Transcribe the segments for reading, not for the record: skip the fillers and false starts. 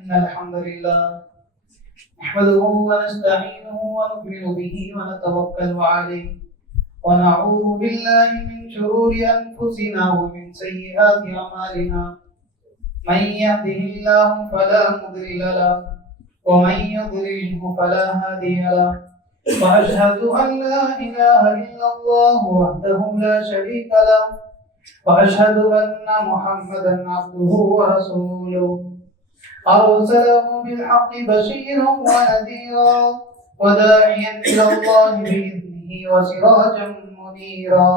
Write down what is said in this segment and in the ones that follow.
إن الحمد لله نحمده ونستعينه ونؤمن به ونتوكل عليه ونعوذ بالله من شرور أنفسنا ومن سيئات أعمالنا من يهده الله فلا مضل له ومن يضلله فلا هادي له وأشهد أن لا إله إلا الله وحده لا شريك له وأشهد أن محمدا عبده ورسوله أرسله بالحق بشيرا ونذيرا وداعيا إلى الله بإذنه وسراجا منيرا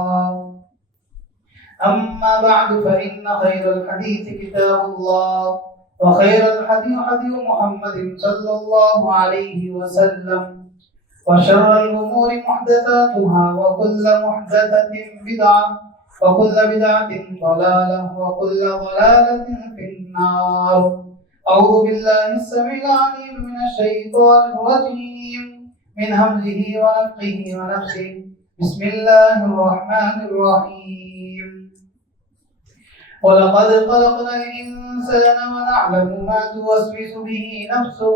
أما بعد فإن خير الحديث كتاب الله وخير الهدي هدي محمد صلى الله عليه وسلم وشر الأمور محدثاتها وكل محدثة بدعة وكل بدعة ضلالة وكل ضلالة في النار. أعوذ بالله السميع العليم من الشيطان الرجيم من همزه ونفخه ونفسه. بسم الله الرحمن الرحيم. ولقد خلقنا الإنسان ونعلم ما توسوس به نفسه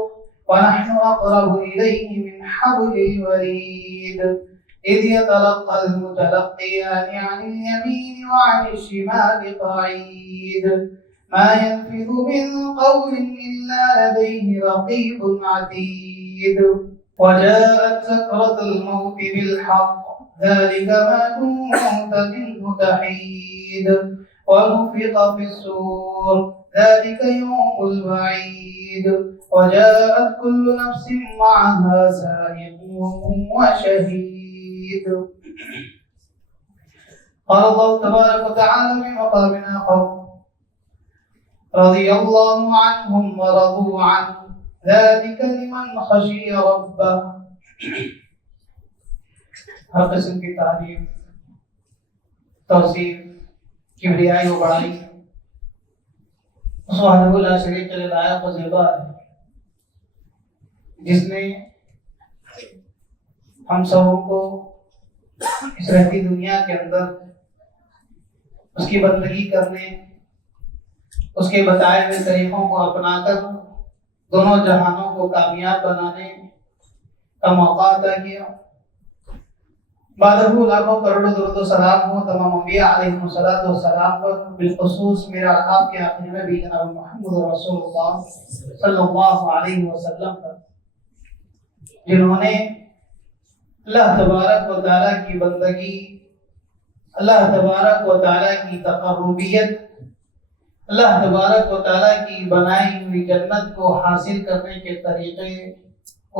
ونحن أقرب إليه من حبل الوريد إذ يتلقى المتلقيان عن اليمين وعن الشمال قعيد ما يلفظ من قول إلا لديه رقيب عتيد وجاءت سكرة الموت بالحق ذلك ما كنت منه تحيد ونفخ في الصور ذلك يوم الوعيد وجاءت كل نفس معها سائق وشهيد. قال الله تبارك وتعالى في مقام آخر رضي الله عنهم ورضوا عنه ذلك لمن خشي ربه. ہر قسم کی تعریف توصیف کبریائی و بڑائی اس وحدہ لا شریک کے لائق و زیبا ہے جس نے ہم سبوں کو اس رہتی دنیا کے اندر اس کی بندگی کرنے اس کے بتائے ہوئے طریقوں کو اپنا کر دونوں جہانوں کو کامیاب بنانے کا موقع عطا کیا. بعد لاکھوں کروڑوں درود و سلام ہو تمام انبیاء علیہم الصلوۃ والسلام پر، بالخصوص میرا آپ کے آخری نبی جناب محمد رسول اللہ صلی اللہ علیہ وسلم پر، جنہوں نے اللہ تبارک و تعالیٰ کی بندگی، اللہ تبارک و تعالیٰ کی تقربیت، اللہ تبارک و تعالیٰ کی بنائی ہوئی جنت کو حاصل کرنے کے طریقے،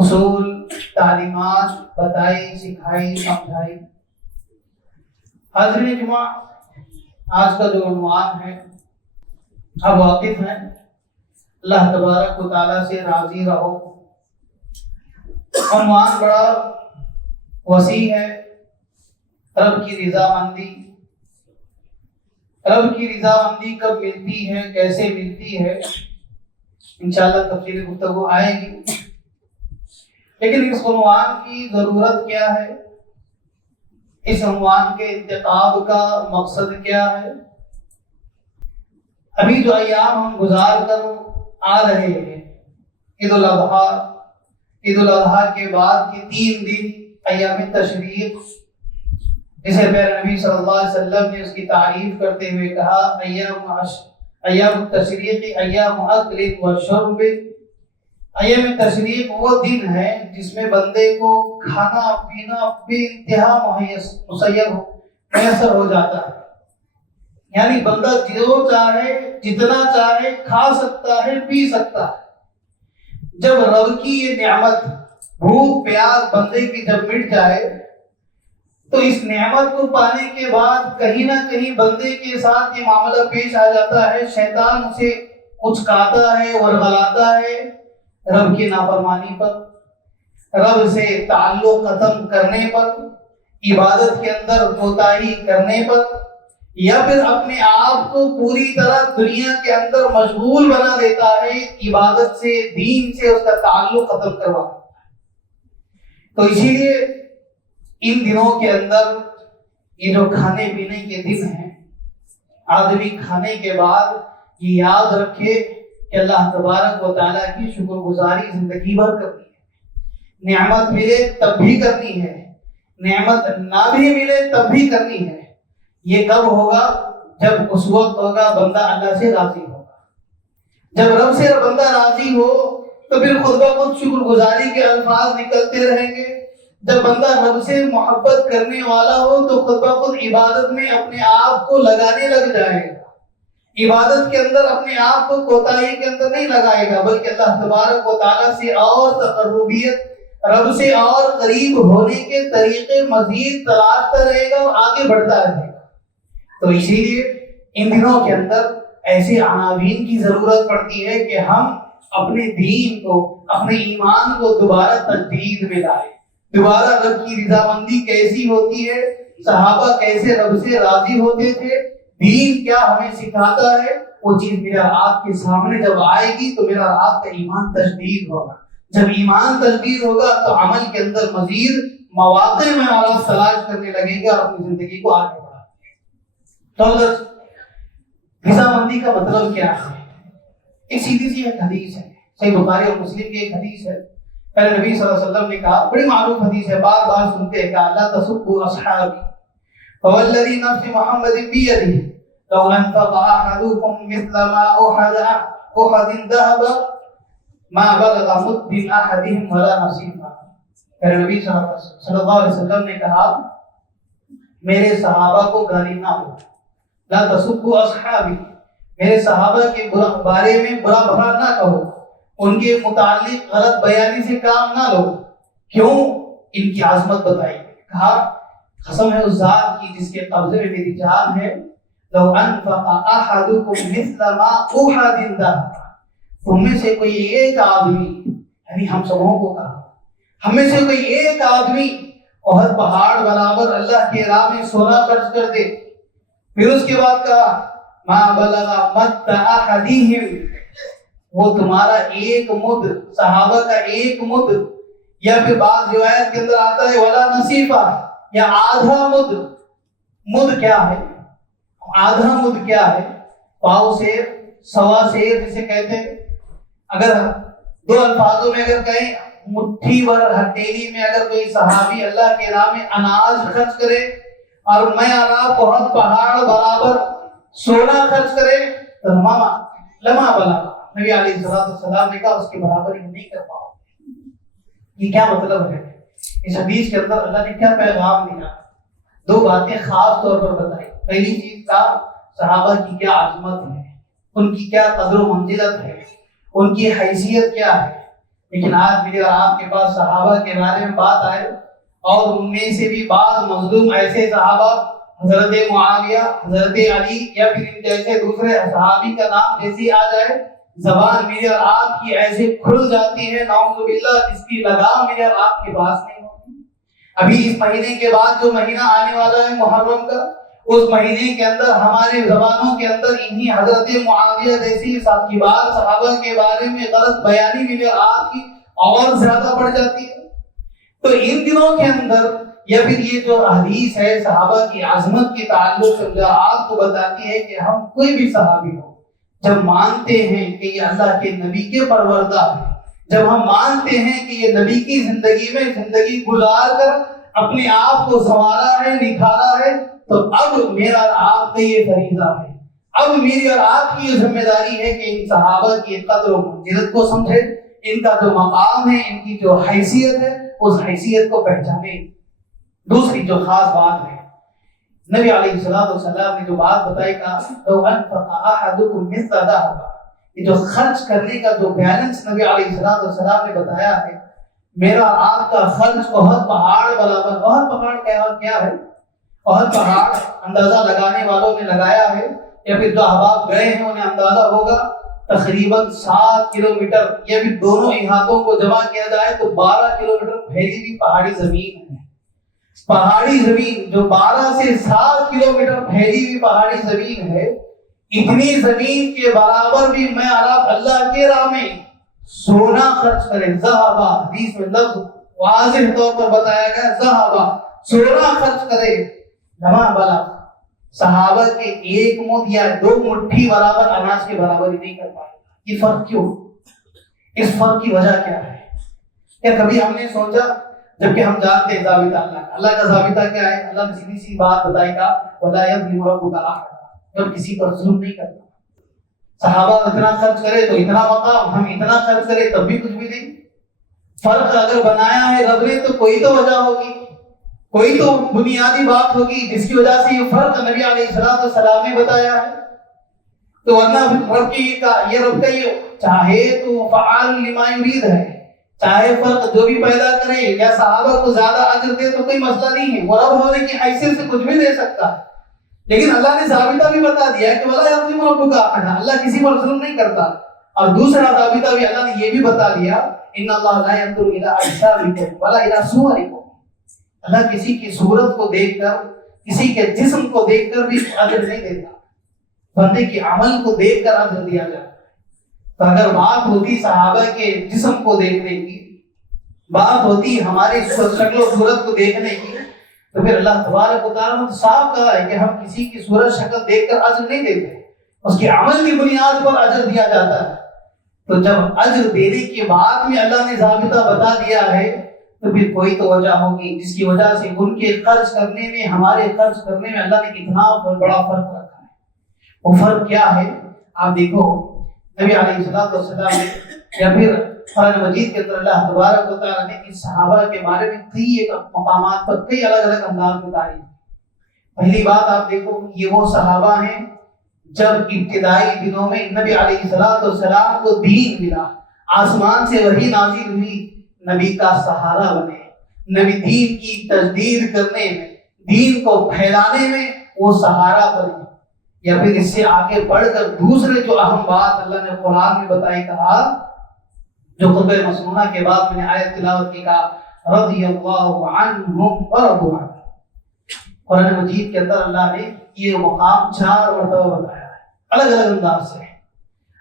اصول، تعلیمات بتائی، سکھائی، سمجھائی. حاضرین جمعہ، آج کا جو عنوان ہے آپ واقف ہیں، اللہ تبارک و تعالیٰ سے راضی رہو. عنوان بڑا وسیع ہے. رب کی رضامندی، رب کی رضامندی کب ملتی ہے، کیسے ملتی ہے، انشاءاللہ تفصیلی گفتگو آئے گی. لیکن اس عنوان کی ضرورت کیا ہے، اس عنوان کے انتخاب کا مقصد کیا ہے؟ ابھی جو ایام ہم گزار کر آ رہے ہیں، عید الاضحیٰ، عید الاضحیٰ کے بعد کے 3 دن ایام تشریق، جسے پیارے نبی صلی اللہ علیہ وسلم نے اس کی تعریف کرتے ہوئے کہا ایام التشریق ایام اکل و شرب. ایام تشریق وہ دن ہے جس میں بندے کو کھانا پینا بے انتہا میسر ہو جاتا ہے. یعنی بندہ جو چاہے جتنا چاہے کھا سکتا ہے، پی سکتا ہے. جب رب کی یہ نعمت بھوک پیاس بندے کی جب مٹ جائے تو اس نعمت کو پانے کے بعد کہیں نہ کہیں بندے کے ساتھ یہ معاملہ پیش آ جاتا ہے. شیطان اسے اچکاتا ہے، ورغلاتا ہے رب کی نافرمانی پر، رب سے تعلق ختم کرنے پر، عبادت کے اندر کوتاہی کرنے پر، یا پھر اپنے آپ کو پوری طرح دنیا کے اندر مشغول بنا دیتا ہے، عبادت سے، دین سے اس کا تعلق ختم کروا. تو اسی لیے ان دنوں کے اندر یہ جو کھانے پینے کے دن ہیں، آدمی کھانے کے بعد یہ یاد رکھے کہ اللہ تبارک و تعالیٰ کی شکر گزاری زندگی بھر کرنی ہے، نعمت ملے تب بھی کرنی ہے، نعمت نہ بھی ملے تب بھی کرنی ہے۔ یہ کب ہوگا؟ جب اس وقت ہوگا بندہ اللہ سے راضی ہوگا۔ جب رب سے بندہ راضی ہو تو پھر خود بخود شکر گزاری کے الفاظ نکلتے رہیں گے۔ جب بندہ رب سے محبت کرنے والا ہو تو خود بخود عبادت میں اپنے آپ کو لگانے لگ جائے گا، عبادت کے اندر اپنے آپ کو کوتاہی کے اندر نہیں لگائے گا، بلکہ اللہ تبارک و تعالیٰ سے اور تقربیت، رب سے اور قریب ہونے کے طریقے مزید تلاشتا رہے گا اور آگے بڑھتا رہے گا۔ تو اسی لیے ان دنوں کے اندر ایسے عناوین کی ضرورت پڑتی ہے کہ ہم اپنے دین کو، اپنے ایمان کو دوبارہ تجدید میں لائیں، دوبارہ رب کی رضامندی کیسی ہوتی ہے، صحابہ کیسے رب سے راضی ہوتے تھے، دین کیا ہمیں سکھاتا ہے، وہ چیز میرا آپ کے سامنے جب آئے گی تو میرا آپ کا ایمان تجدید ہوگا۔ جب ایمان تجدید ہوگا تو عمل کے اندر مزید مواقع میں اللہ تلاش کرنے لگیں گے اور اپنی زندگی کو آگے بڑھائیں گے۔ تو رضامندی کا مطلب کیا ہے؟ ایک سیدھی سی ایک حدیث ہے، صحیح بخاری اور مسلم کی ایک حدیث ہے۔ پہلے نبی صلی اللہ علیہ وسلم نے کہا، بڑی معروف حدیث ہے، بار بار سنتے ہیں، کہا لا تسبوا اصحابی فوالذی نفس محمد بیدہ لو انفق احدکم مثل ما احد ذهب ما بلغ مد احدهم ولا نصیفا۔ پہلے نبی صلی اللہ علیہ وسلم نے کہا میرے صحابہ کو گالی نہ دو، لا تسبوا اصحابی، میرے صحابہ کے بارے میں برا بھلا نہ کہو، ان کے متعلق غلط بیانی سے کام نہ لو۔ کیوں؟ ان کی عظمت بتائی، کہا قسم ہے اس ذات کی جس کے قبضے میں میری جان ہے، لو انفق احدکم مثل ما احد ذهب، تم میں سے کوئی ایک آدمی، یعنی ہم سبوں کو کہا، ہم میں سے کوئی ایک آدمی احد پہاڑ برابر اللہ کے راہ میں سونا خرچ کر دے، پھر اس کے بعد کہا ما بلغ مد احدہم، وہ تمہارا ایک مد، صحابہ کا ایک مد، یا پھر بعض روایت کے اندر آتا ہے ولا نصیفہ، یا آدھا مد۔ مد کیا ہے؟ آدھا مد کیا ہے؟ پاؤ سیر، سوا سیر جسے کہتے ہیں۔ اگر دو الفاظوں میں اگر کہیں، مٹھی بھر ہتھیلی میں اگر کوئی صحابی اللہ کے راہ میں اناج خرچ کرے اور میں آپ بہت پہاڑ برابر سونا خرچ کرے تو لما بلا، نبی علیہ السلام نے کہا اس کے برابر ہی نہیں کر پاؤ۔ یہ کیا مطلب ہے؟ اس حدیث کے اندر اللہ نے کیا پیغام دیا؟ دو باتیں خاص طور پر بتائی۔ پہلی چیز کا صحابہ کی کیا عظمت ہے، ان کی کیا قدر و منزلت ہے، ان کی حیثیت کیا ہے۔ لیکن آج میرے اور آپ کے پاس صحابہ کے بارے میں بات آئے اور ان میں سے بھی بعض مظلوم ایسے صحابہ، حضرت معاویہ، حضرت علی، یا پھر جیسے دوسرے صحابی کا نام جیسی آ جائے، زبان میرے اور آپ کی ایسے کھل جاتی ہے، نعوذ باللہ، جس کی لگام میرے اور آپ کے پاس نہیں ہوتی۔ ابھی اس مہینے کے بعد جو مہینہ آنے والا ہے محرم کا، اس مہینے کے اندر ہمارے زبانوں کے اندر انہی حضرت معاویہ جیسی ساتھیوار صحابہ کے بارے میں غلط بیانی میرے اور آپ کی اور زیادہ بڑھ جاتی ہے۔ تو ان دنوں کے اندر، یا پھر یہ جو حدیث ہے صحابہ کی عظمت کے تعلق سے آپ کو بتاتی ہے کہ ہم کوئی بھی صحابی ہو، جب مانتے ہیں کہ یہ اللہ کے نبی کے پروردہ ہے، جب ہم مانتے ہیں کہ یہ نبی کی زندگی میں زندگی گزار کر اپنے آپ کو سنوارا ہے، نکھارا ہے، تو اب میرا اور آپ کا یہ فریضہ ہے، اب میری اور آپ کی یہ ذمہ داری ہے کہ ان صحابہ کی قدر و منزلت کو سمجھیں، ان کا جو مقام ہے، ان کی جو حیثیت ہے، اس حیثیت کو پہچانیں۔ دوسری جو خاص بات ہے، نبی علیہ السلام نے جو بات بتائی کہا لو انفق احدکم مثل ذهب، یہ جو خرچ کرنے کا جو بیلنس نبی علیہ السلام نے بتایا ہے، میرا آپ کا خرچ بہت پہاڑ برابر، بہت پہاڑ کیا ہے؟ بہت پہاڑ اندازہ لگانے والوں نے لگایا ہے، یا پھر جو احباب گئے ہیں انہیں اندازہ ہوگا تقریباً 7 کلومیٹر، یا پھر دونوں احاطوں کو جمع کیا جائے تو 12 کلومیٹر پھیلی ہوئی پہاڑی زمین ہے۔ پہاڑی زمین جو 12 سے 7 کلومیٹر پھیلی ہوئی پہاڑی زمین ہے، اتنی زمین کے برابر بھی میں آپ اللہ کے راہ میں سونا خرچ کریں، ذہبا، حدیث میں لفظ واضح طور پر بتایا گیا، ذہبا، سونا خرچ کرے، لما بلا، صحابہ کے ایک مد یا 2 مٹھی برابر اناج کے برابر ہی نہیں کر پائے۔ یہ فرق کیوں؟ اس فرق کی وجہ کیا ہے؟ کیا کبھی ہم نے سوچا، جبکہ ہم جانتے ہیں ضابطہ اللہ کا ضابطہ کیا ہے؟ اللہ نے سیدھی سی بات بتائی کا وَلَا يَظْلِمُ رَبُّكَ أَحَدًا، اور کسی پر ظلم نہیں کرتا۔ صحابہ اتنا خرچ کرے تو اتنا مقام، ہم اتنا خرچ کرے تب بھی کچھ بھی نہیں۔ فرق اگر بنایا ہے رب نے تو کوئی تو وجہ ہوگی، کوئی تو بنیادی بات ہوگی جس کی وجہ سے یہ فرق نبی علیہ السلام نے بتایا ہے۔ تو ورنہ رب کی یہ رب کا یہ چاہے تو فعال لما یرید ہے، چاہے فرق جو بھی پیدا کرے یا صحابہ کو زیادہ اجر دے تو کوئی مسئلہ نہیں ہے، وہ رب ہونے کی حیثیت سے کچھ بھی دے سکتا ہے۔ لیکن اللہ نے ضابطہ بھی بتا دیا ہے کہ وَلَا يَظْلِمُ رَبُّكَ أَحَدًا، اللہ کسی پر ظلم نہیں کرتا۔ اور دوسرا ضابطہ بھی اللہ نے یہ بھی بتا دیا إِنَّ اللَّهَ لَا يَنظُرُ إِلَىٰ أَجْسَامِكُمْ وَلَا إِلَىٰ صُوَرِكُمْ، اللہ کسی کی صورت کو دیکھ کر، کسی کے جسم کو دیکھ کر بھی اجر نہیں دیتا، بندے کے عمل کو دیکھ کر اجر دیا جاتا ہے۔ تو اگر بات ہوتی صحابہ کے جسم کو دیکھنے کی، بات ہوتی ہماری شکل و صورت کو دیکھنے کی، تو پھر اللہ تبارک و تعالیٰ نے صاف کہا ہے کہ ہم کسی کی صورت شکل دیکھ کر اجر نہیں دیتے، اس کے عمل کی بنیاد پر اجر دیا جاتا ہے۔ تو جب اجر دینے کے بعد میں اللہ نے ضابطہ بتا دیا ہے تو پھر کوئی تو وجہ ہوگی جس کی وجہ سے ان کے خرچ کرنے میں، ہمارے خرچ کرنے میں اللہ نے کتنا بڑا فرق رکھا ہے۔ وہ فرق کیا ہے؟ آپ دیکھو نبی علیہ السلام نے یا پھر قرآن مجید کے اندر اللہ تبارک و تعالیٰ نے اس صحابہ کے بارے میں کئی مقامات پر کئی الگ الگ انداز میں تعریف۔ پہلی بات آپ دیکھو، یہ وہ صحابہ ہیں جب ابتدائی دنوں میں نبی علیہ السلام کو دین ملا، آسمان سے وحی نازل ہوئی، نبی کا سہارا بنے، نبی دین کی تجدید کرنے میں، دین کو پھیلانے میں وہ سہارا بنے۔ یا پھر اس سے آگے بڑھ کر دوسرے جو اہم بات اللہ نے قرآن میں بتائی، کہا جو خطبہ مسنونہ کے بعد میں نے آیت تلاوت کی، کہا رضی اللہ عنہم ورضوا عنہ۔ قرآن مجید کے اندر اللہ نے یہ مقام 4 مرتبہ بتایا ہے، الگ الگ انداز سے،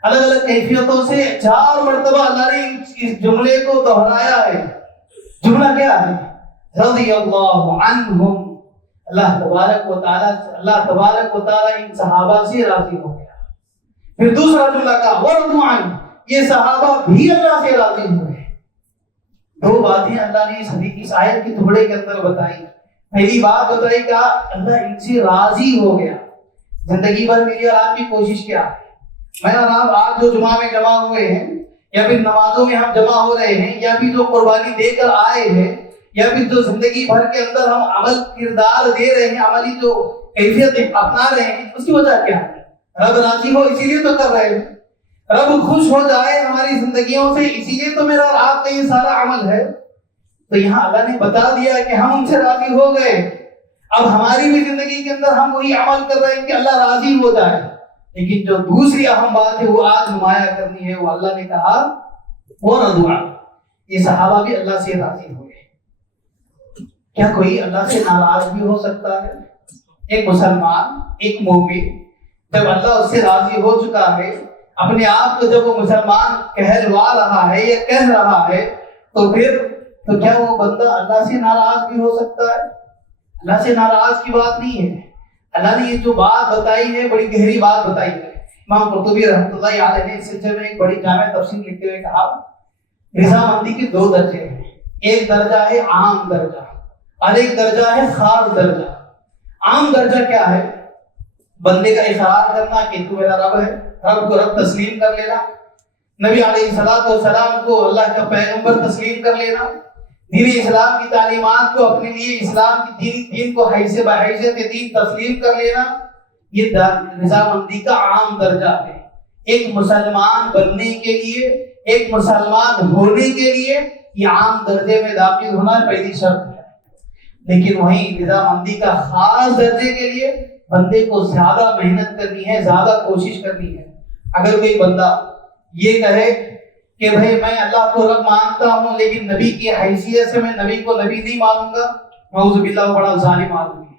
الگ الگ کیفیتوں سے 4 مرتبہ اللہ نے اس جملے کو دہرایا ہے۔ جملہ کیا ہے؟ رضی اللہ عنہم، اللہ تبارک و تعالیٰ ان صحابہ سے راضی ہو گیا۔ پھر دوسرا جملہ کہا ورضوا عنہ، یہ صحابہ بھی اللہ سے راضی ہوئے۔ 2 باتیں اللہ نے اس آیت کی ٹکڑے کے اندر بتائی۔ پہلی بات بتائی کہ اللہ ان سے راضی ہو گیا۔ زندگی بھر میری اور آپ کی کوشش کیا ہے؟ میں اور آپ آج جو جمعہ میں جمع ہوئے ہیں، یا پھر نمازوں میں ہم جمع ہو رہے ہیں، یا پھر جو قربانی دے کر آئے ہیں، یا پھر جو زندگی بھر کے اندر ہم عمل کردار دے رہے ہیں، عملی جو کیفیت اپنا رہے ہیں، اس کی وجہ کیا ہے؟ رب راضی ہو اسی لیے تو کر رہے ہیں، رب خوش ہو جائے ہماری زندگیوں سے اسی لیے تو میرا اور آپ کا یہ سارا عمل ہے۔ تو یہاں اللہ نے بتا دیا کہ ہم ان سے راضی ہو گئے، اب ہماری بھی زندگی کے اندر ہم وہی عمل کر رہے ہیں کہ اللہ راضی ہو جائے۔ لیکن جو دوسری اہم بات ہے وہ آج نمایاں کرنی ہے، وہ اللہ نے کہا وہ رضوا، یہ صحابہ بھی اللہ سے راضی ہوئے۔ کیا کوئی اللہ سے ناراض بھی ہو سکتا ہے؟ ایک مسلمان، ایک مومن جب اللہ اس سے راضی ہو چکا ہے، اپنے آپ کو جب وہ مسلمان کہلوا رہا ہے یا کہہ رہا ہے، تو پھر تو کیا وہ بندہ اللہ سے ناراض بھی ہو سکتا ہے؟ اللہ سے ناراض کی بات نہیں ہے۔ اللہ نے یہ جو بات بتائی ہے بڑی گہری بات بتائی ہے۔ امام قرطبی رحمۃ اللہ علیہ نے اس سلسلے میں ایک بڑی جامع تفسیر لکھتے ہوئے کہا رضامندی کے 2 درجے ہیں، ایک درجہ ہے عام درجہ اور ایک درجہ ہے خاص درجہ۔ عام درجہ کیا ہے؟ بندے کا اقرار کرنا کہ تو میرا رب ہے، رب کو رب تسلیم کر لینا، نبی علیہ السلام کو اللہ کا پیغمبر تسلیم کر لینا، دین اسلام کی تعلیمات کو اپنے لیے اسلام کی دین کو بحیثیت دین تسلیم کر لینا، یہ رضامندی کا عام درجہ ہے۔ ایک مسلمان بننے کے لیے، ایک مسلمان ہونے کے لیے یہ عام درجے میں داخل ہونا پہلی شرط ہے۔ لیکن وہیں رضامندی کا خاص درجے کے لیے بندے کو زیادہ محنت کرنی ہے، زیادہ کوشش کرنی ہے۔ اگر کوئی بندہ یہ کہے کہ بھئی میں اللہ کو رب مانتا ہوں لیکن نبی کی حیثیت سے میں نبی کو نبی نہیں مانوں گا، نعوذ باللہ بڑا ظالم آدمی ہے۔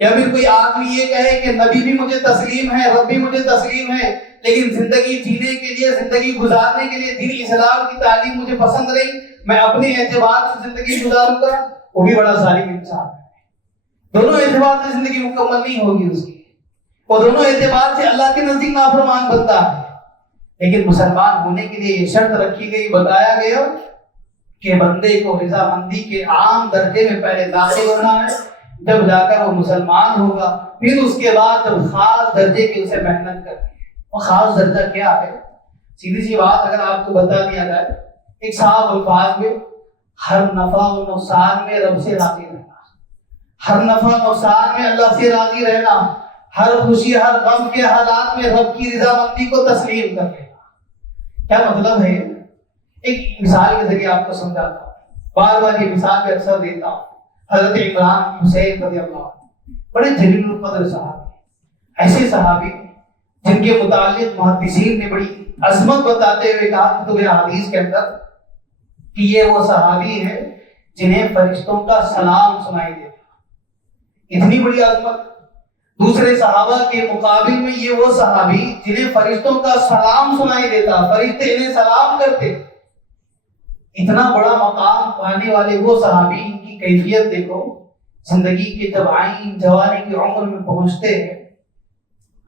یا پھر کوئی آدمی یہ کہے کہ نبی بھی مجھے تسلیم ہے، رب بھی مجھے تسلیم ہے، لیکن زندگی جینے کے لیے، زندگی گزارنے کے لیے دین اسلام کی تعلیم مجھے پسند نہیں، میں اپنے اعتبار سے زندگی گزاروں گا، وہ بھی بڑا ظالم انسان ہے۔ دونوں اعتبار سے زندگی مکمل نہیں ہوگی اس کی، وہ دونوں اعتبار سے اللہ کے نزدیک نافرمان بنتا ہے۔ لیکن مسلمان ہونے کے لیے یہ شرط رکھی گئی، بتایا گیا کہ بندے کو رضامندی کے عام درجے میں پہلے داخل ہونا ہے، جب جا کر وہ مسلمان ہوگا، پھر اس کے بعد جب خاص درجے کی اسے محنت کرنی ہے۔ وہ خاص درجہ کیا ہے؟ سیدھی سی بات اگر آپ کو بتا دیا جائے، ایک صاحب الفاظ میں، ہر نفع و نقصان میں رب سے راضی رہنا، ہر نفع نقصان میں اللہ سے راضی رہنا، ہر خوشی ہر غم کے حالات میں رب کی رضامندی کو تسلیم کر لینا۔ کیا مطلب ہے؟ ایک مثال کے ذریعے آپ کو سمجھاتا ہوں، بار بار یہ مثال میں اکثر دیتا ہوں۔ حضرت عمران حسین رضی اللہ عنہ بڑے جلیل القدر صحابی، ایسے صحابی جن کے متعلق محدثین نے بڑی عظمت بتاتے ہوئے کہا کتب احادیث کے اندر کہ یہ وہ صحابی ہے جنہیں فرشتوں کا سلام سنائی دیتا۔ اتنی بڑی عظمت، دوسرے صحابہ کے مقابل میں یہ وہ صحابی جنہیں فرشتوں کا سلام سنائی دیتا، فرشتے انہیں سلام کرتے۔ اتنا بڑا مقام پانے والے وہ صحابی، ان کی کیفیت دیکھو، زندگی کے جب آئین جوانی کی عمر میں پہنچتے ہیں،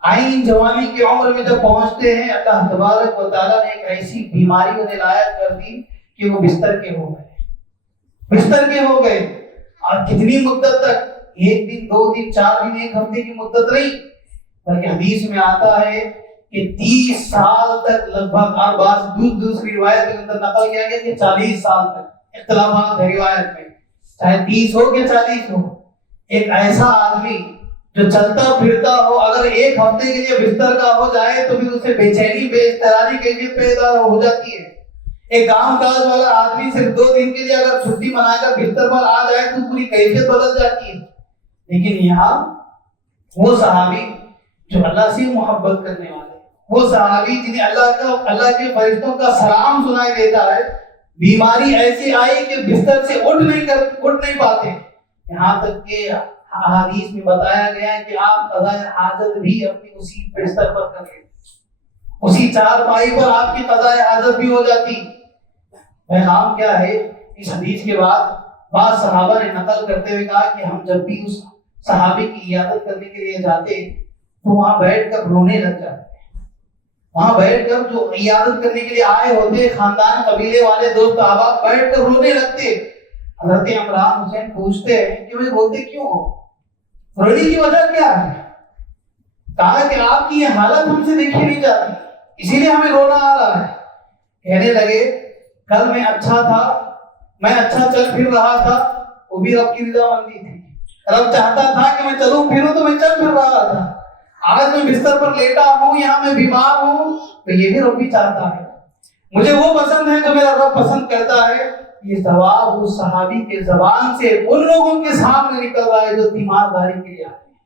آئین جوانی کی عمر میں جب پہنچتے ہیں، اللہ تبارک و تعالیٰ نے ایک ایسی بیماری انہیں لاحق کر دی کہ وہ بستر کے ہو گئے۔ اور کتنی مدت تک؟ ایک دن، 2 دن، 4 دن، 1 ہفتے کی مدت نہیں، بلکہ حدیث میں آتا ہے کہ 30 سال تک لگ بھگ، اور بعض دوسری روایت کے اندر نقل کیا گیا کہ 40 سال تک، اختلافات ہے روایت میں، چاہے 30 ہو کہ 40 ہو۔ ایک ایسا آدمی جو چلتا پھرتا ہو، اگر 1 ہفتے کے لیے بستر کا ہو جائے تو پھر اسے بے چینی، بے اضطراری کیفیت پیدا ہو جاتی ہے۔ ایک کام کاج والا آدمی صرف 2 دن کے لیے اگر چھٹی منا کر بستر پر آ جائے تو پوری کیفیت بدل جاتی ہے۔ لیکن یہاں وہ صحابی جو اللہ سے محبت کرنے والے، وہ صحابی جنہیں اللہ کے فرشتوں کا سلام سنائی دیتا ہے، بیماری ایسی آئی کہ بستر سے اٹھ نہیں پاتے، یہاں تک کہ احادیث میں بتایا گیا ہے کہ آپ قضاء حاجت بھی اپنی اسی بستر پر کر لیتے، اسی چارپائی پر آپ کی قضاء حاجت بھی ہو جاتی۔ پیغام کیا ہے؟ اس حدیث کے بعد بعض صحابہ نے نقل کرتے ہوئے کہا کہ ہم جب بھی اس صحابی کی عیادت کرنے کے لیے جاتے تو وہاں بیٹھ کر رونے لگ جاتے، وہاں بیٹھ کر جو عیادت کرنے کے لیے آئے ہوتے خاندان قبیلے والے دوست احباب بیٹھ کر رونے لگتے۔ حضرت عمران حسین پوچھتے ہیں کہ وہ روتے کیوں ہو، رونے کی وجہ کیا ہے؟ کہا کہ آپ کی یہ حالت ہم سے دیکھی نہیں جاتی، اسی لیے ہمیں رونا آ رہا ہے۔ کہنے لگے کل میں اچھا تھا، میں اچھا چل پھر رہا تھا، وہ بھی رب کی رضامندی تھی، رب چاہتا تھا کہ میں چلوں پھروں تو میں چل پھر رہا تھا۔ آج میں بستر پر لیٹا ہوں، یہاں میں بیمار ہوں، تو یہ بھی رب بھی چاہتا ہے، مجھے وہ پسند ہے جو میرا رب پسند کرتا ہے۔ یہ جواب اس صحابی کے زبان سے ان لوگوں کے سامنے نکل رہا ہے جو تیمارداری کے لیے آتے ہیں۔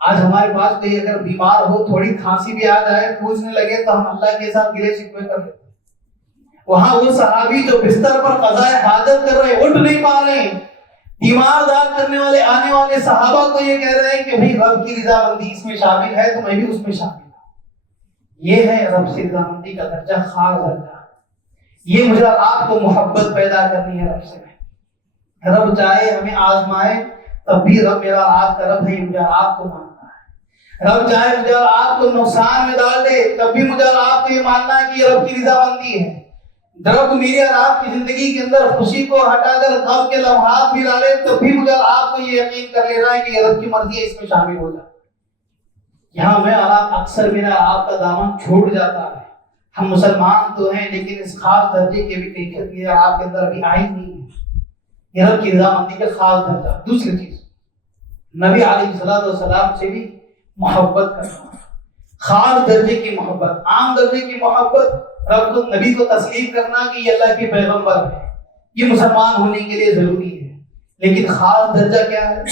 آج ہمارے پاس کوئی اگر بیمار ہو، تھوڑی کھانسی بھی آ جائے، پوچھنے لگے تو ہم اللہ کے ساتھ گلے شکوے کر لیتے۔ وہاں وہ صحابی جو بستر پر قضاء حاجت کر رہے، اٹھ نہیں پا رہے، تیماردار کرنے والے آنے والے صحابہ کو یہ کہہ رہے ہیں کہ بھئی رب کی رضامندی اس میں شامل ہے تو میں بھی اس میں شامل ہوں۔ یہ ہے رب سے رضامندی کا درجہ، خاص درجہ۔ یہ مجھے آپ کو محبت پیدا کرنی ہے رب سے۔ رب چاہے ہمیں آزمائے تب بھی رب میرا آپ کا رب ہے، مجھے آپ کو ماننا ہے۔ رب چاہے مجھے آپ کو نقصان میں ڈال دے تب بھی مجھے آپ کو یہ ماننا ہے کہ یہ رب کی رضامندی ہے۔ رب میری اور آپ کی زندگی کے اندر خوشی کو ہٹا کر غم کے لمحات بھی ڈالے تب بھی مجھے اور آپ کو یہ یقین کر لینا ہے کہ یہ رب کی مرضی ہے، اس میں شامل ہو جائے۔ یہاں میں اور آپ اکثر میرا آپ کا دامن چھوٹ جاتا ہے۔ ہم مسلمان تو ہیں لیکن اس خاص درجے کی بھی کیفیت یہ آپ کے اندر ابھی آئی نہیں ہے، یہ رب کی رضامندی کا خاص درجہ۔ دوسری چیز، نبی علیہ الصلوۃ والسلام سے بھی محبت کرنا، خاص درجے کی محبت، عام درجے کی محبت، رب کو نبی کو تسلیم کرنا کہ یہ اللہ کے پیغمبر ہے، یہ مسلمان ہونے کے لیے ضروری ہے۔ لیکن خاص درجہ کیا ہے؟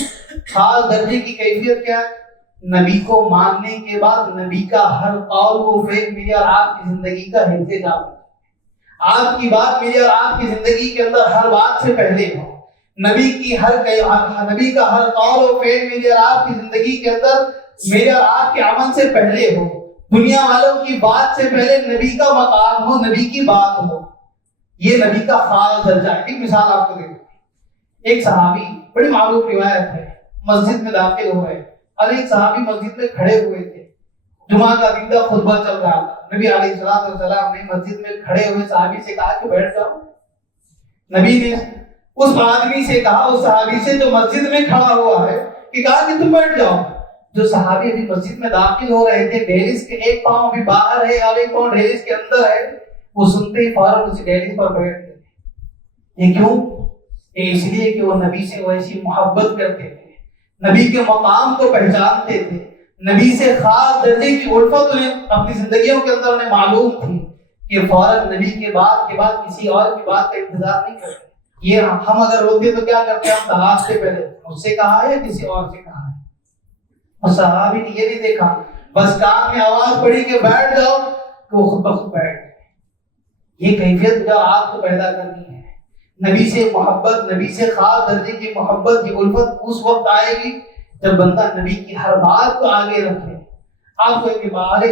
خاص درجے کی کیفیت کیا ہے؟ نبی کو ماننے کے بعد نبی کا ہر قول و فعل میری اور آپ کی زندگی کا حفظ جام ہے۔ آپ کی بات میری اور آپ کی زندگی کے اندر ہر بات سے پہلے ہو، نبی کا ہر قول و فعل میری اور آپ کی زندگی کے اندر میرے اور آپ کے عمل سے پہلے ہو، دنیا والوں کی بات سے پہلے نبی کا مقام ہو، نبی کی بات ہو، یہ نبی کا خاص درجہ ہے۔ ایک مثال آپ کو دیتا ہوں۔ ایک صحابی، بڑی معروف روایت ہے، مسجد میں داخل ہوئے اور ایک صحابی مسجد میں کھڑے ہوئے تھے، جمعہ کا دن کا خطبہ چل رہا تھا، نبی علیہ الصلوۃ والسلام نے مسجد میں کھڑے ہوئے صحابی سے کہا کہ بیٹھ جاؤ. نبی نے اس آدمی سے کہا، اس صحابی سے جو مسجد میں کھڑا ہوا ہے، کہ کہا کہ تم بیٹھ جاؤ. جو صحابی ابھی مسجد میں داخل ہو رہے تھے، دہلیز کے ایک پاؤں ابھی باہر ہے اور ایک پاؤں دہلیز کے اندر ہے، وہ سنتے ہی فوراً اس دہلیز پر بیٹھ گئے. یہ کیوں؟ یہ اس لیے کہ وہ نبی سے ویسی محبت کرتے تھے، نبی کے مقام کو پہچانتے تھے، نبی سے خاص درجے کی الفت انہیں اپنی زندگیوں کے اندر انہیں معلوم تھی کہ فوراً نبی کے بعد کسی اور کی بات کا انتظار نہیں کرتے. یہ ہم اگر ہوتے تو کیا کرتے؟ ہم تلاشتے پہلے مجھ سے کہا ہے یا کسی اور سے کہا ہے. اور صحابی نے یہ نہیں دیکھا، بس کان میں آواز پڑی کہ بیٹھ جاؤ کہ وہ خود بخود بیٹھ گئے. یہ کیفیت جو آپ کو پیدا کرنی ہے، نبی سے محبت، نبی سے خاص درجے کی محبت، یہ الفت اس وقت آئے گی جب بندہ نبی کی ہر بات کو آگے رکھے. آپ کو ایک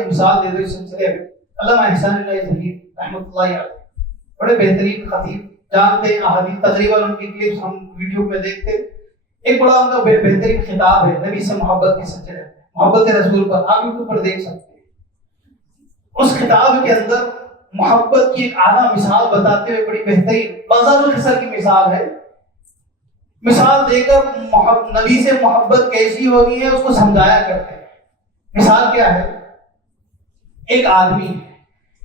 مثال دے دو اس سلسلے میں. علامہ احسان اللہ ظہیر رحمۃ اللہ علیہ بڑے بہترین خطیب، جانتے ہیں احادیث تقریباً ان کی کلپس ہم ویڈیو میں دیکھتے. ایک بڑا ان کا بہترین خطاب ہے نبی سے محبت کے سلسلے میں، محبت رسول پر، آپ یوٹیوب پر دیکھ سکتے ہیں. اس خطاب کے اندر محبت کی ایک اعلیٰ مثال بتاتے ہوئے بڑی بہترین بازار الخسر کی مثال ہے. مثال دے کر نبی سے محبت کیسی ہونی ہے اس کو سمجھایا کرتے ہیں. مثال کیا ہے؟ ایک آدمی ہے،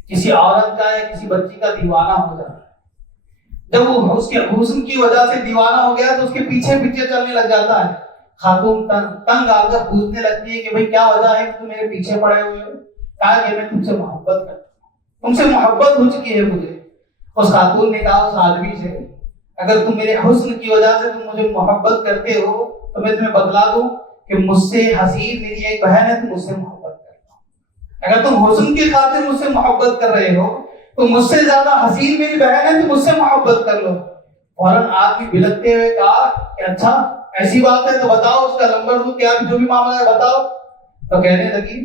کسی عورت کا یا کسی بچی کا دیوانہ ہو جاتا ہے. جب وہ اس کے حسن کی وجہ سے دیوانہ ہو گیا تو اس کے پیچھے پیچھے چلنے لگ جاتا ہے. خاتون تنگ آ کر پوچھنے لگتی ہے کہ بھئی کیا وجہ ہے کہ تم میرے پیچھے پڑے ہوئے ہو؟ کہا کہ میں تم سے محبت کرتا ہوں، تم سے محبت ہو چکی ہے مجھے. اس خاتون نے کہا اس آدمی سے، اگر تم میرے حسن کی وجہ سے تم مجھے محبت کرتے ہو تو میں تمہیں بتلا دوں کہ مجھ سے حسین میری ایک بہن ہے، تم مجھ سے محبت کرتا ہوں. اگر تم حسن کی خاطر مجھ سے محبت کر رہے ہو تو مجھ سے زیادہ حسین میری بہن ہے، تم مجھ سے محبت کر لو. فوراً آدمی بلکتے ہوئے کہا کہ اچھا ایسی بات ہے تو بتاؤ، اس کا نمبر دو، کیا جو بھی معاملہ ہے بتاؤ. تو کہنے لگی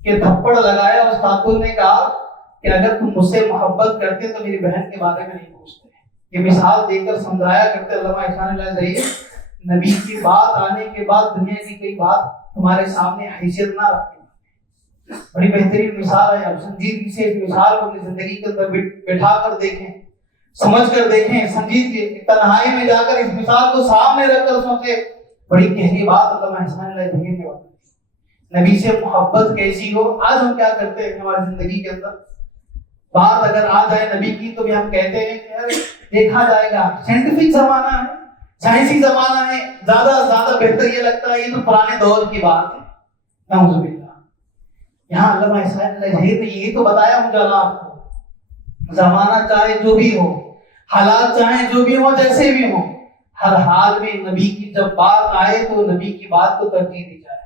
کہ تھپڑ لگایا. اس خاتون نے کہا کہ اگر تم مجھ سے محبت کرتے تو میری بہن کے بارے میں نہیں پوچھتے. یہ مثال دے کر سمجھایا کرتے علامہ احسان اللہ ظہیر، نبی کی بات آنے کے بعد دنیا کی کوئی بات تمہارے سامنے حیثیت نہ رکھے. بڑی بہترین مثال ہے. اب سنجیدگی سے اس مثال کو اپنی زندگی کے اندر بٹھا کر دیکھیں، سمجھ کر دیکھیں، سنجیدگی تنہائی میں جا کر اس مثال کو سامنے رکھ کر سوچیں. بڑی گہری بات علامہ احسان اللہ ظہیر نے بتائی. نبی سے محبت کیسی ہو. آج ہم کیا کرتے ہیں ہماری زندگی کے اندر؟ بات اگر آ جائے نبی کی تو بھی ہم کہتے ہیں کہ دیکھا جائے گا، سائنٹیفک زمانہ ہے، سائنسی زمانہ ہے، زیادہ سے زیادہ بہتر یہ لگتا ہے یہ تو پرانے دور کی بات ہے. نعوذ باللہ. یہاں علامہ احسان اللہ ظہیر نے یہی تو بتایا مجھے آپ کو، زمانہ چاہے جو بھی ہو، حالات چاہے جو بھی ہو، جیسے بھی ہو، ہر حال میں نبی کی جب بات آئے تو نبی کی بات کو ترجیح دی جائے.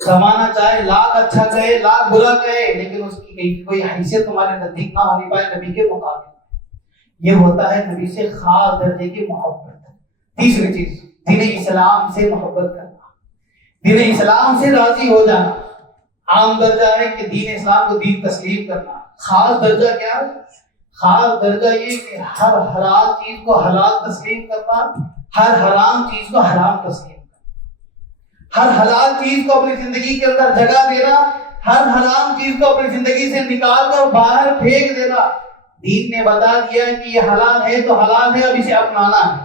زمانہ چاہے لاکھ اچھا کہے لاکھ برا کہے، لیکن اس کی کوئی حیثیت تمہارے نزدیک نہ ہونی پائے نبی کے مقابلے. یہ ہوتا ہے نبی سے خاص درجے کی محبت. تیسری چیز، دین اسلام سے محبت کرنا، دین اسلام سے راضی ہو جانا. عام درجہ ہے کہ دین اسلام کو دین تسلیم کرنا. خاص درجہ کیا ہے؟ خاص درجہ یہ کہ ہر حلال چیز کو حلال تسلیم کرنا، ہر حرام چیز کو حرام تسلیم کرنا. ہر حلال چیز کو اپنی زندگی کے اندر جگہ دینا، ہر حرام چیز کو اپنی زندگی سے نکال کر باہر پھینک دینا. دین نے بتا دیا کہ یہ حلال ہے تو حلال ہے، اب اسے اپنانا ہے.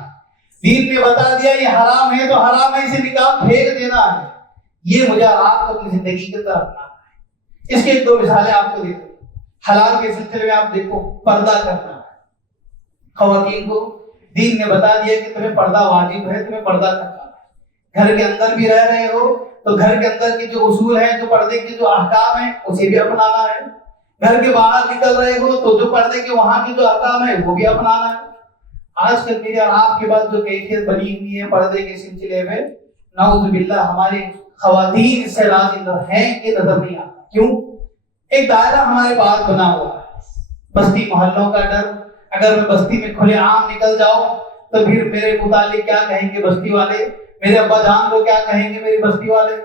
دین نے بتا دیا یہ حرام ہے تو حرام ہے، اسے نکال پھینک دینا ہے. یہ مجھے آپ کو اپنی زندگی کے اندر اپنانا ہے. اس کے دو مثالیں آپ کو دیتا ہوں. حلال کے سلسلے میں آپ دیکھو، پردہ کرنا. خواتین کو دین نے بتا دیا کہ تمہیں پردہ واجب ہے، تمہیں پردہ کرنا ہے. گھر کے اندر بھی رہ رہے ہو تو گھر کے اندر کے جو اصول ہیں، جو پردے کے جو احکام ہیں، اسے بھی اپنانا ہے. گھر کے باہر نکل رہے ہو تو جو پردے کے وہاں کے جو احکام ہیں وہ بھی اپنانا ہے. آج کل میرے اور آپ کے بعد جو کیفیت بنی ہوئی ہے پردے کے سلسلے میں، نعوذ باللہ ہماری خواتین اس سے راضی ہیں کہ نظر نہیں آتا. کیوں؟ ایک دائرہ ہمارے پاس بنا ہوا ہے، بستی محلوں کا ڈر. اگر میں بستی میں کھلے عام نکل جاؤں تو پھر میرے متعلق کیا کہیں گے بستی والے، میرے ابا جان کو کیا کہیں گے میری بستی والے.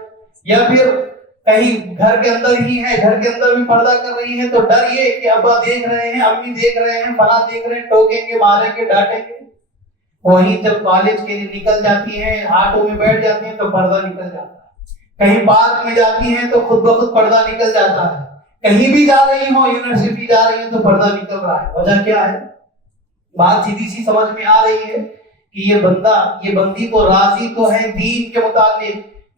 یا پھر کہیں گھر کے اندر ہی ہے، گھر کے اندر بھی پردہ کر رہی ہے تو ڈر یہ کہ ابا دیکھ رہے ہیں، امی دیکھ رہے ہیں، فلاں دیکھ رہے ہیں، ٹوکیں گے، ماریں گے، ڈانٹیں گے. وہیں جب کالج کے لیے نکل جاتی ہیں، آٹو میں بیٹھ جاتی ہیں تو پردہ نکل جاتا ہے. کہیں پارک میں جاتی ہیں تو خود بخود پردہ نکل جاتا ہے، کہیں بھی جا رہی ہوں، یونیورسٹی جا رہی ہوں تو پردہ نکل رہا ہے. وجہ کیا ہے؟ بات سیدھی سی سمجھ میں آ رہی ہے کہ یہ بندی تو راضی تو ہے دین کے متعلق،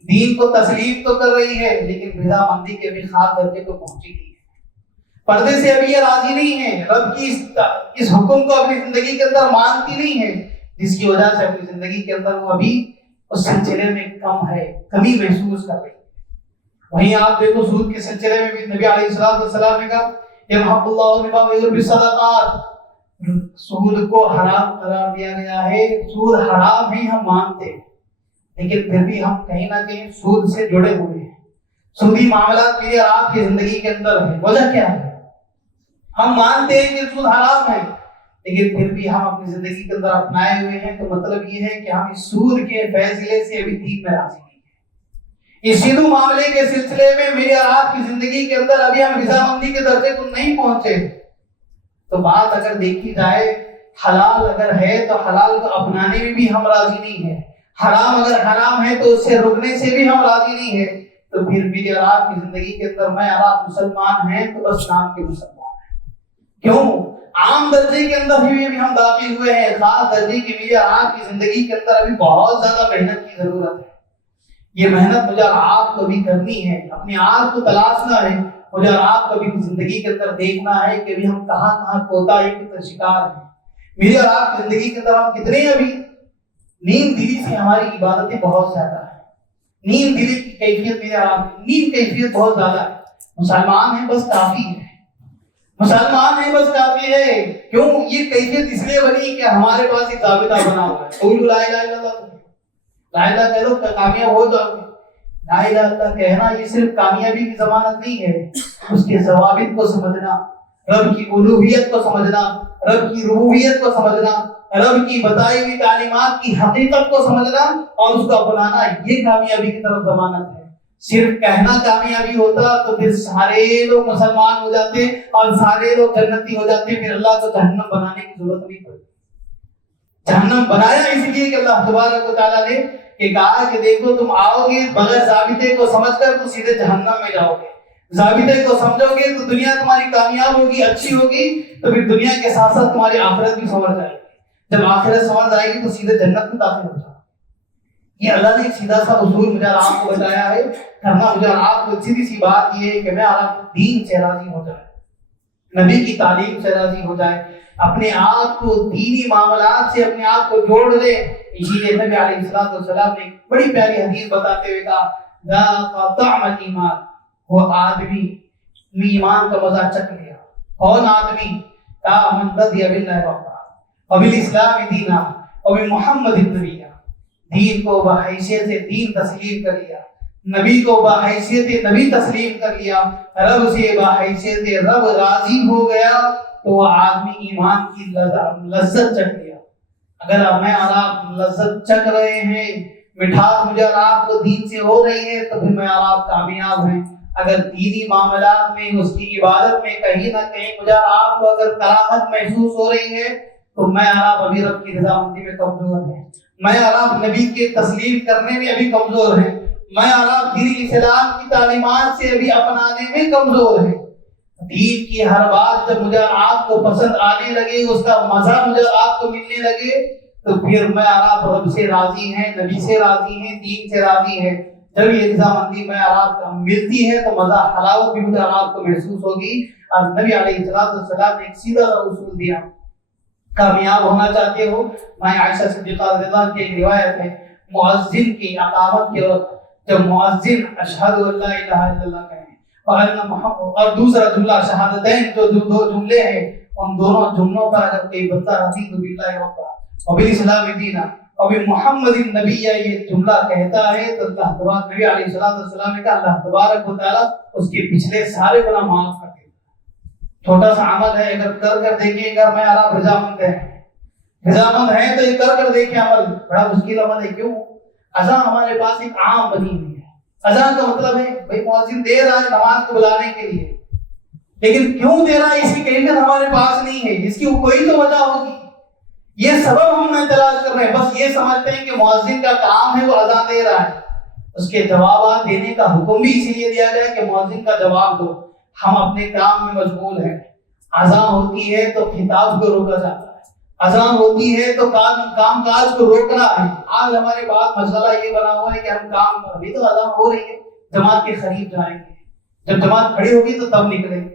دین کو تسلیم تو کر رہی ہے، لیکن رضامندی کے بھی خاص درجے کو پہنچی نہیں ہے. پردے سے ابھی یہ راضی نہیں ہے، رب کی اس حکم کو اپنی زندگی کے اندر مانتی نہیں ہے، جس کی وجہ سے اپنی زندگی کے اندر وہ ابھی اس سلسلے میں کمی محسوس کر رہی ہے. وہیں آپ دیکھو سود کے سلسلے میں بھی نبی علیہ السلام نے کہا یمحق اللہ الربا ویربی الصدقات، سود کو حرام قرار دیا گیا ہے. سود حرام ہی ہم مانتے ہیں، لیکن پھر بھی ہم کہیں نہ کہیں سود سے جڑے ہوئے ہیں. سودی معاملات میرے اور آپ کی زندگی کے اندر ہے. وجہ کیا ہے؟ ہم مانتے ہیں کہ سود حرام ہے، لیکن پھر بھی ہم اپنی زندگی کے اندر اپنائے ہوئے ہیں. تو مطلب یہ ہے کہ ہم اس سود کے فیصلے سے ابھی دین میں راضی نہیں ہیں. اس سودی معاملے کے سلسلے میں میرے اور آپ کی زندگی کے اندر ابھی ہم رضامندی کے درجے کو نہیں پہنچے. تو بات اگر دیکھی جائے حلال اگر ہے تو حلال کو اپنانے میں بھی ہم راضی نہیں ہیں. حرام اگر حرام ہے تو اس سے رکنے سے بھی ہم راضی نہیں ہیں. تو پھر میرے اور آپ کی زندگی کے اندر میں اور آپ مسلمان ہیں تو بس نام کے مسلمان ہیں. کیوں؟ عام درجے کے اندر بھی ہم داخل ہوئے ہیں، خاص درجے کی میرے اور آپ کی زندگی کے اندر ابھی بہت زیادہ محنت کی ضرورت ہے. یہ محنت مجھے اور آپ کو بھی کرنی ہے، اپنے آپ کو تلاشنا ہے. مجھے اور آپ کو بھی زندگی کے اندر دیکھنا ہے کہ ابھی ہم کہاں کہاں کوتاہی کے شکار ہیں. میرے اور آپ کی زندگی کے اندر ہم کتنے ابھی نیند دلی سے ہماری عبادتیں بہت زیادہ ہیں. نیند دلی کی کیفیت میرے اور آپ کی نیند کیفیت بہت زیادہ ہے. مسلمان ہیں بس کافی ہے، مسلمان ہیں بس کافی ہے. کیوں یہ کیفیت اس لیے بنی کہ ہمارے پاس ایک ضابطہ بنا ہوا ہے. قولوا لا الہ الا اللہ، لا الہ کہہ لو کامیاب ہو جاؤ گے. لا الہ الا اللہ کہنا یہ صرف کامیابی کی ضمانت نہیں ہے، اس کے ضوابط کو سمجھنا، رب کی الوہیت کو سمجھنا، رب کی ربوبیت کو سمجھنا، رب کی بتائی ہوئی تعلیمات کی حقیقت کو سمجھنا اور اس کو اپنانا، یہ کامیابی کی طرف ضمانت ہے. صرف کہنا کامیابی ہوتا تو پھر سارے لوگ مسلمان ہو جاتے اور سارے لوگ جنتی ہو جاتے. پھر اللہ کو جہنم بنانے کی ضرورت نہیں پڑتی. جہنم بنایا اس لیے کہ اللہ تبارک و تعالیٰ نے کہ کہا کہ دیکھو تم آؤ گے بغیر ضابطے کو سمجھ کر تو سیدھے جہنم میں جاؤ گے. ضابطے کو سمجھو گے تو دنیا تمہاری کامیاب ہوگی، اچھی ہوگی، تو پھر دنیا کے ساتھ ساتھ تمہاری آخرت بھی سنور جائے گی. جب آخرت سنور جائے گی تو سیدھے جنت میں داخل ہو جاؤ. یہ اللہ نے ایک سیدھا سا اصول مجھے اور آپ کو بتایا ہے. کرنا مجھے اور آپ کو سیدھی سی بات یہ ہے کہ میں اور آپ دین سے راضی ہو جائے، نبی کی تعلیم سے راضی ہو جائے، اپنے آپ کو دینی معاملات سے اپنے آپ کو جوڑ لے. اسی لیے نبی علیہ السلام نے ایک بڑی پیاری حدیث بتاتے ہوئے کہا ذاق طعم الایمان، وہ آدمی ایمان کا مزہ چکھ لیا. کون آدمی؟ کہا من رضی باللہ ربا وبالاسلام دینا وبمحمد نبیا. دین کو بحیثیت دین تسلیم کر لیا، نبی کو بحیثیت نبی تسلیم کر لیا، رب سے بحیثیت رب راضی ہو گیا تو وہ آدمی ایمان کی لذت چکھ لیا. اگر میں اور آپ لذت چکھ رہے ہیں، مٹھاس مجھے اور آپ کو دین سے ہو رہی ہے تو پھر میں اور آپ کامیاب ہیں. اگر دینی معاملات میں اس کی عبادت میں کہیں نہ کہیں مجھے اور آپ کو اگر کراہت محسوس ہو رہی ہے تو میں اور آپ ابھی رب کی رضامندی میں کمزور ہیں، میں اور آپ نبی کے تسلیم کرنے میں ابھی کمزور ہیں، میں اور آپ دین اسلام کی تعلیمات سے ابھی اپنانے میں کمزور ہیں. دین کی ہر بات جب مجھے آپ کو پسند آنے لگے، اس کا مزہ مجھے آپ کو ملنے لگے تو پھر میں اور آپ رب سے راضی ہیں، نبی سے راضی ہیں، دین سے راضی ہیں. جب یہ رضامندی میں اور آپ کو ملتی ہے تو مزہ حلاوت بھی مجھے اور آپ کو محسوس ہوگی. اور نبی علیہ السلام نے ایک سیدھا سا اصول دیا. کامیاب ہونا چاہتے ہو، میں عائشہ صدیقہ رضی اللہ عنہا کی ایک روایت ہے، مؤذن کی اقامت کے وقت جب مؤذن اشہد ان لا الہ الا اللہ کہے اور دوسرا جملہ شہادتین جو دو جملے ہیں ان دونوں جملوں پر اگر کوئی بندہ رضیت باللہ ربا وبالاسلام دینا وبمحمد النبی یہ جملہ کہتا ہے تو اللہ تبارک نبی علیہ السلام نے کہا اللہ تبارک و تعالی اس کے پچھلے سارے گناہ معاف کر دیتا. چھوٹا سا عمل ہے، اگر کر دیکھیں گا میں اور آپ رضامند ہیں تو یہ کر دیکھیں عمل. بڑا مشکل عمل ہے. کیوں؟ اذان ہمارے پاس ایک عام بنی ہوئی ہے. اذان کا مطلب ہے بھائی مؤذن دے رہا ہے نماز کو بلانے کے لیے، لیکن کیوں دے رہا ہے اس کی کیفیت ہمارے پاس نہیں ہے. اس کی کوئی تو وجہ ہوگی. یہ سبب ہم نے تلاش کر رہے ہیں. بس یہ سمجھتے ہیں کہ مؤذن کا کام ہے وہ اذان دے رہا ہے اس کے جوابات دینے کا حکم بھی اسی لیے دیا گیا کہ مؤذن کا جواب دو، ہم اپنے کام میں مشغول ہیں۔ اذان ہوتی ہے تو خطاب کو روکا جاتا ہے، اذان ہوتی ہے تو کام کاج کو روکنا ہے۔ آج ہمارے پاس مسئلہ یہ بنا ہوا ہے کہ ہم کام، ابھی تو اذان ہو رہی ہے، جماعت کے قریب جائیں گے، جب جماعت کھڑی ہوگی تو تب نکلیں گے۔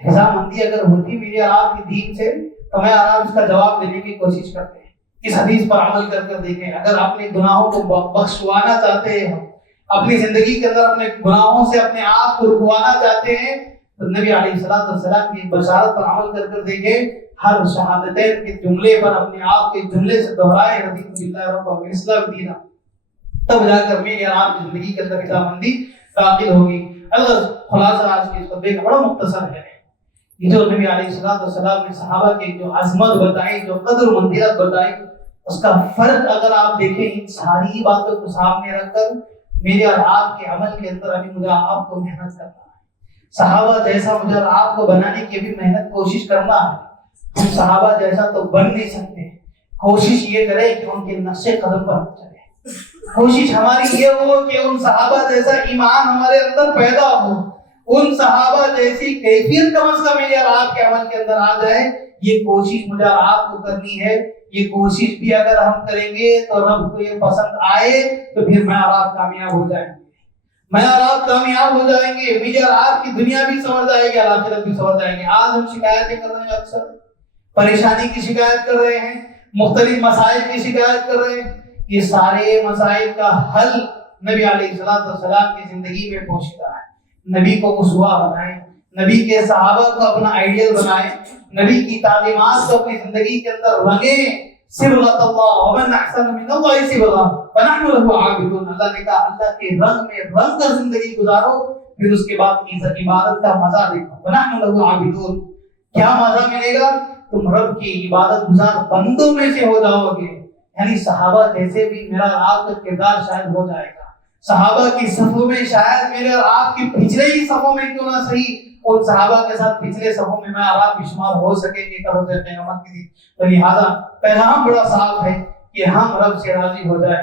رضامندی اگر ہوتی میری اور آپ کی دین سے تو میں آرام اس کا جواب دینے کی کوشش کرتے ہیں۔ اس حدیث پر عمل کر دیکھیں، اگر اپنے گناہوں کو بخشوانا چاہتے ہیں، ہم اپنی زندگی کے اندر اپنے گناہوں سے اپنے آپ کو رکوانا چاہتے ہیں، تو نبی علیہ الصلوۃ والسلام کی بشارت پر عمل کر دیکھیں۔ ہر شہادتین کے جملے پر اپنے آپ کے جملے سے دہرائے رضیت باللہ ربا وبالاسلام دینا، تب جا کر میری اور آپ کی زندگی کے اندر رضامندی داخل ہوگی۔ اللہ خلاصہ آج کے اس خطبے کا بڑا مختصر ہے، یہ جو نبی علیہ الصلوۃ والسلام نے صحابہ کی جو عظمت بتائی، جو قدر و منزلت بتائی، اس کا فرق اگر آپ دیکھیں ان ساری باتوں کو سامنے رکھ کر میرے اور آپ کے عمل کے اندر ابھی مجھے آپ کو محنت کرنا ہے۔ صحابہ جیسا مجھے اور آپ کو بنانے کی بھی محنت کوشش کرنا ہے۔ ہم صحابہ جیسا تو بن نہیں سکتے، کوشش یہ کریں کہ ان کے نقش قدم پر چلے، کوشش ہماری یہ ہو کہ ان صحابہ جیسا ایمان ہمارے اندر پیدا ہو، ان صحابہ جیسی کیفیت کم از کم میرے اور آپ کے عمل کے اندر آ جائے۔ یہ کوشش مجھے اور آپ کو کرنی ہے۔ یہ کوشش بھی اگر ہم کریں گے تو رب کو یہ پسند آئے تو پھر میں اور آپ کامیاب ہو جائیں گے، میں اور آپ کامیاب ہو جائیں گے، مجھے اور آپ کی دنیا بھی سنور جائے گی، آخرت بھی سنور جائے گی۔ آج ہم شکایتیں کر رہے ہیں، اکثر پریشانی کی شکایت کر رہے ہیں، مختلف مسائل کی شکایت کر رہے ہیں، یہ سارے مسائل کا حل نبی علیہ الصلوۃ والسلام کی زندگی میں پوشیدہ ہے۔ نبی کو اسوہ بنائیں، نبی کے صحابہ کو اپنا آئیڈیل بنائیں، نبی کی تعلیمات کو اپنی زندگی کے اندر رنگیں۔ صبغۃ اللہ ومن احسن من اللہ صبغہ ونحن له عابدون، اللہ نے کہا اللہ کے رنگ میں رنگ کر زندگی گزارو، پھر اس کے بعد عبادت کا مزہ دیکھو۔ ونحن له عابدون، کیا مزہ ملے گا؟ تم رب کی عبادت گزار بندوں میں سے ہو جاؤ گے۔ یعنی صحابہ جیسے بھی میرا آپ کا کردار شاید ہو جائے گا، صحابہ کی صفوں میں شاید میرے اور آپ کی پچھلے ہی صفوں میں کیوں نہ صحیح، ان صحابہ کے ساتھ پچھلے صفوں میں میں اور آپ بھی شمار ہو سکیں گے کل روز قیامت کے دن۔ تو لہٰذا پیغام بڑا صاف ہے کہ ہم رب سے راضی ہو جائیں،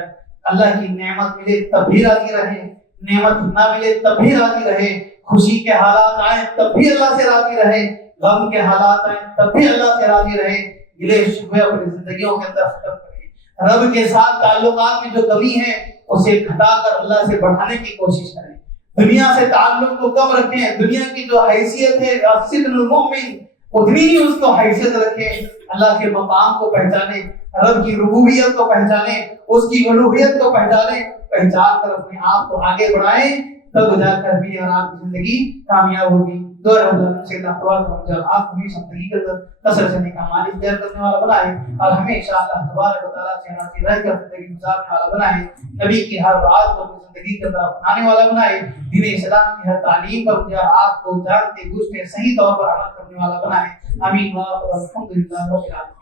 اللہ کی نعمت ملے تب بھی راضی رہے، نعمت نہ ملے تب بھی راضی رہے، خوشی کے حالات آئیں تب بھی اللہ سے راضی رہے، غم کے حالات آئیں تب بھی اللہ سے راضی رہے، گلے شکوے اپنی زندگیوں کے اندر ختم کریں، رب کے ساتھ تعلقات میں جو کمی ہے اسے گھٹا کر اللہ سے بڑھانے کی کوشش کریں، دنیا سے تعلق کو کم رکھیں، دنیا کی جو حیثیت ہے صدر المؤمن اتنی ہی اس کو حیثیت رکھیں، اللہ کے مقام کو پہچانیں، رب کی ربوبیت کو پہچانیں، اس کی الوہیت کو پہچانیں، پہچان کر اپنے آپ کو آگے بڑھائیں، تب جا کر بھی اور آپ کی زندگی کامیاب ہوگی۔ دو رمضان سے اللہ تبارک و تعالیٰ آپ کو بھی زندگی کے اندر قصر سے نکاح اختیار کرنے والا بنائے اور ہمیشہ اللہ تبارک و تعالیٰ سے راضی رہ کر زندگی گزارنے والا بنائے، نبی کی ہر بات کو اپنی زندگی کے اندر اپنانے والا بنائے، دین اسلام کی ہر تعلیم پر مجھے آپ کو جانتے بوجھتے صحیح طور پر عمل کرنے والا بنائے۔ آمین۔ الحمد للہ رب العالمین۔